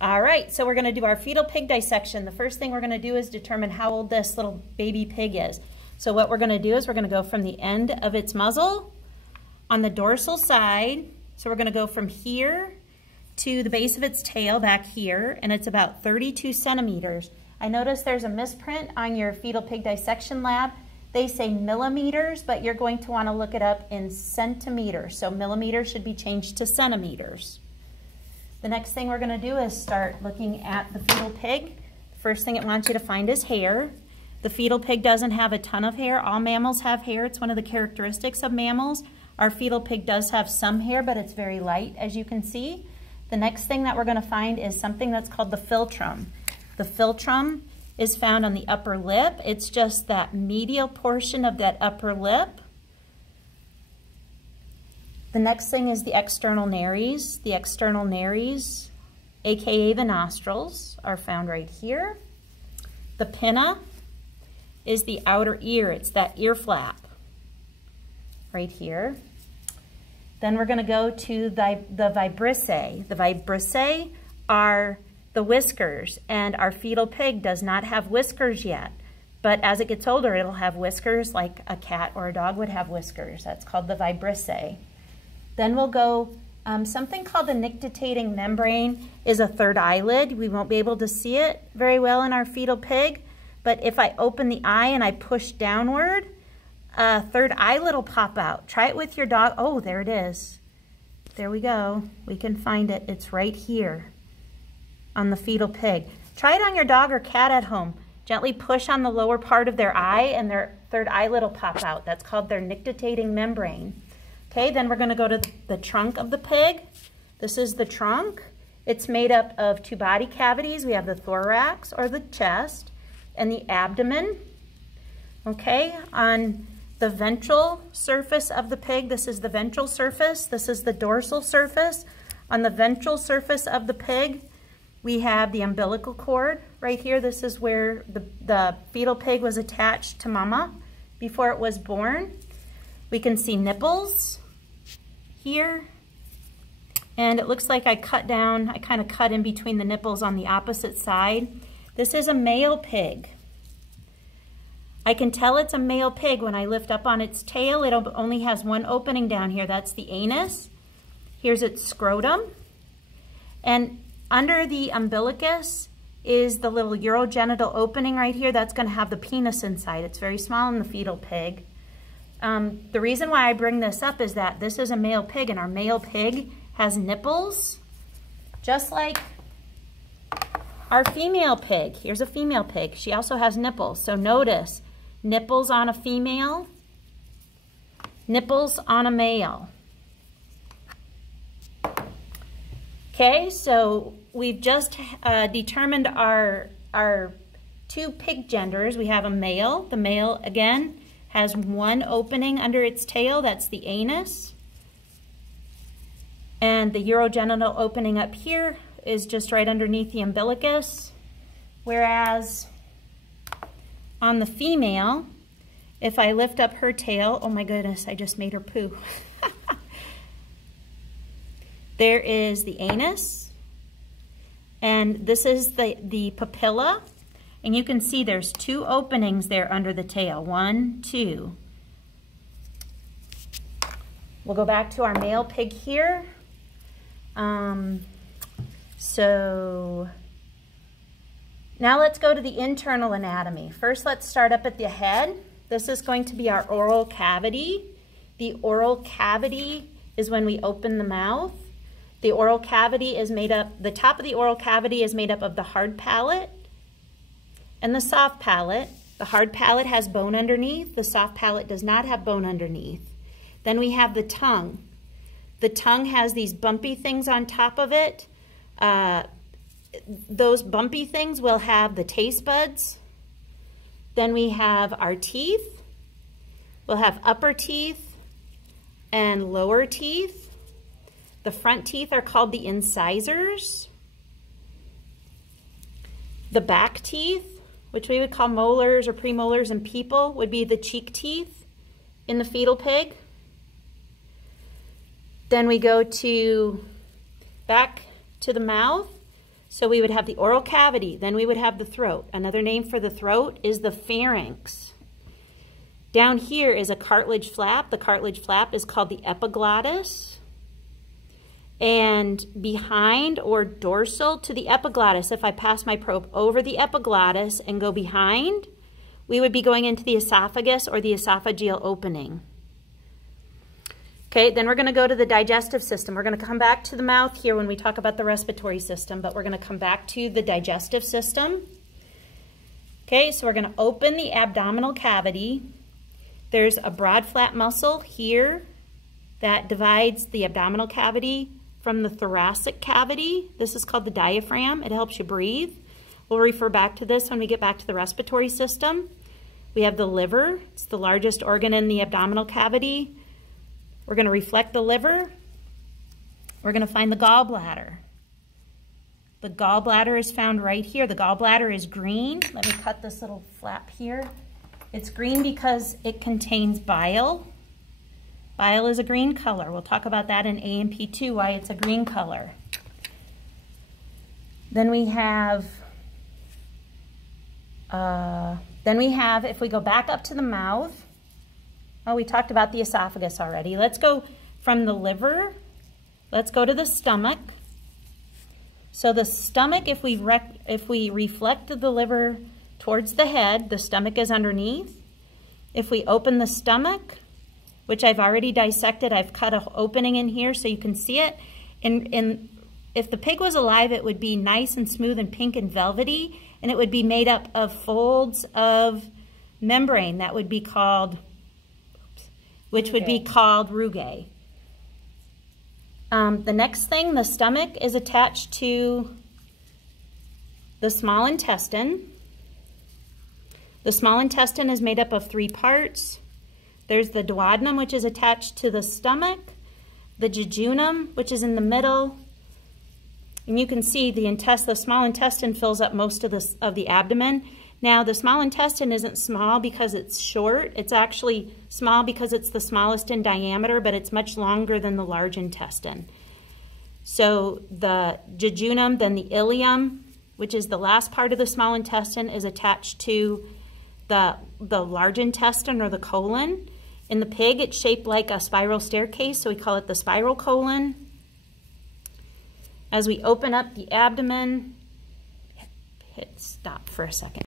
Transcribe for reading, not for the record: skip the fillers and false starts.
All right, so we're going to do our fetal pig dissection. The first thing we're going to do is determine how old this little baby pig is. So what we're going to do is we're going to go from the end of its muzzle on the dorsal side. So we're going to go from here to the base of its tail back here, and it's about 32 centimeters. I noticed there's a misprint on your fetal pig dissection lab. They say millimeters, but you're going to want to look it up in centimeters. So millimeters should be changed to centimeters. The next thing we're going to do is start looking at the fetal pig. The first thing it wants you to find is hair. The fetal pig doesn't have a ton of hair. All mammals have hair. It's one of the characteristics of mammals. Our fetal pig does have some hair, but it's very light, as you can see. The next thing that we're going to find is something that's called the philtrum. The philtrum is found on the upper lip. It's just that medial portion of that upper lip. The next thing is the external nares. The external nares, aka the nostrils, are found right here. The pinna is the outer ear. It's that ear flap right here. Then we're going to go to the vibrissae. The vibrissae are the whiskers, and our fetal pig does not have whiskers yet. But as it gets older, it'll have whiskers like a cat or a dog would have whiskers. That's called the vibrissae. Then we'll go, something called the nictitating membrane is a third eyelid. We won't be able to see it very well in our fetal pig, but if I open the eye and I push downward, a third eyelid will pop out. Try it with your dog. Oh, there it is. There we go. We can find it. It's right here on the fetal pig. Try it on your dog or cat at home. Gently push on the lower part of their eye and their third eyelid will pop out. That's called their nictitating membrane. Okay, then we're going to go to the trunk of the pig. This is the trunk. It's made up of two body cavities. We have the thorax or the chest and the abdomen. Okay, on the ventral surface of the pig, this is the ventral surface. This is the dorsal surface. On the ventral surface of the pig, we have the umbilical cord right here. This is where the fetal pig was attached to mama before it was born. We can see nipples here, and it looks like I kind of cut in between the nipples on the opposite side. This is a male pig. I can tell it's a male pig when I lift up on its tail. It only has one opening down here. That's the anus. Here's its scrotum. And under the umbilicus is the little urogenital opening right here. That's going to have the penis inside. It's very small in the fetal pig. The reason why I bring this up is that this is a male pig, and our male pig has nipples, just like our female pig. Here's a female pig. She also has nipples. So notice, nipples on a female, nipples on a male. Okay, so we've just determined our two pig genders. We have a male. The male, again, has one opening under its tail. That's the anus. And the urogenital opening up here is just right underneath the umbilicus. Whereas on the female, if I lift up her tail, oh my goodness, I just made her poo. There is the anus, and this is the papilla, and you can see there's two openings there under the tail. 1, 2. We'll go back to our male pig here. So now let's go to the internal anatomy. First, let's start up at the head. This is going to be our oral cavity. The oral cavity is when we open the mouth. The oral cavity is made up, the top of the oral cavity is made up of the hard palate and the soft palate. The hard palate has bone underneath. The soft palate does not have bone underneath. Then we have the tongue. The tongue has these bumpy things on top of it. Those bumpy things will have the taste buds. Then we have our teeth. We'll have upper teeth and lower teeth. The front teeth are called the incisors. The back teeth, which we would call molars or premolars in people, would be the cheek teeth in the fetal pig. Then we go back to the mouth. So we would have the oral cavity, then we would have the throat. Another name for the throat is the pharynx. Down here is a cartilage flap. The cartilage flap is called the epiglottis. And behind or dorsal to the epiglottis, if I pass my probe over the epiglottis and go behind, we would be going into the esophagus or the esophageal opening. Okay, then we're going to go to the digestive system. We're going to come back to the mouth here when we talk about the respiratory system, but we're going to come back to the digestive system. Okay, so we're going to open the abdominal cavity. There's a broad flat muscle here that divides the abdominal cavity from the thoracic cavity. This is called the diaphragm. It helps you breathe. We'll refer back to this when we get back to the respiratory system. We have the liver. It's the largest organ in the abdominal cavity. We're going to reflect the liver. We're going to find the gallbladder. The gallbladder is found right here. The gallbladder is green. Let me cut this little flap here. It's green because it contains bile. Bile is a green color. We'll talk about that in A&P2, why it's a green color. Then we have, if we go back up to the mouth, oh, we talked about the esophagus already. Let's go from the liver. Let's go to the stomach. So the stomach, if we reflect the liver towards the head, the stomach is underneath. If we open the stomach, which I've already dissected, I've cut an opening in here so you can see it. And if the pig was alive, it would be nice and smooth and pink and velvety, and it would be made up of folds of membrane that would be called, which would be called rugae. The next thing, the stomach is attached to the small intestine. The small intestine is made up of 3 parts. There's the duodenum, which is attached to the stomach, the jejunum, which is in the middle, and you can see the small intestine fills up most of the abdomen. Now, the small intestine isn't small because it's short. It's actually small because it's the smallest in diameter, but it's much longer than the large intestine. So the jejunum, then the ileum, which is the last part of the small intestine, is attached to the large intestine or the colon. In the pig, it's shaped like a spiral staircase, so we call it the spiral colon. As we open up the abdomen, hit stop for a second.